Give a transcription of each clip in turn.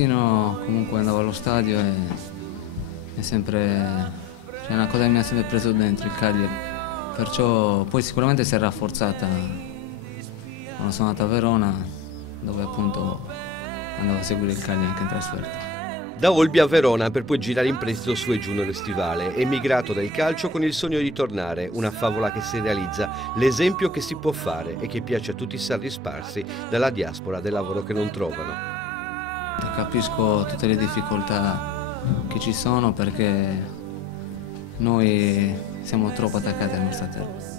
ragazzino comunque andavo allo stadio e è sempre, cioè, è una cosa che mi ha sempre preso dentro il Cagliari, perciò poi sicuramente si è rafforzata quando sono andato a Verona, dove appunto andavo a seguire il Cagliari anche in trasferta. Da Olbia a Verona per poi girare in prestito su e giù nello stivale, emigrato dal calcio con il sogno di tornare, una favola che si realizza, l'esempio che si può fare e che piace a tutti i sardi sparsi dalla diaspora del lavoro che non trovano. Capisco tutte le difficoltà che ci sono perché noi siamo troppo attaccati alla nostra terra.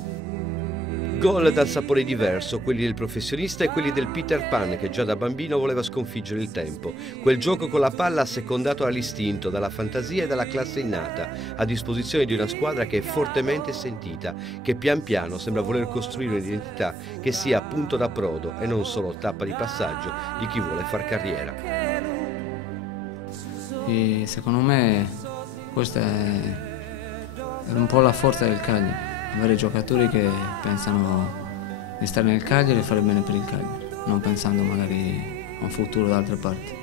Gol dal sapore diverso, quelli del professionista e quelli del Peter Pan che già da bambino voleva sconfiggere il tempo. Quel gioco con la palla assecondato dall'istinto, dalla fantasia e dalla classe innata, a disposizione di una squadra che è fortemente sentita, che pian piano sembra voler costruire un'identità che sia punto d'approdo e non solo tappa di passaggio di chi vuole far carriera. E secondo me questa è un po' la forza del Cagliari. Avere giocatori che pensano di stare nel Cagliari e fare bene per il Cagliari, non pensando magari a un futuro da altre parti.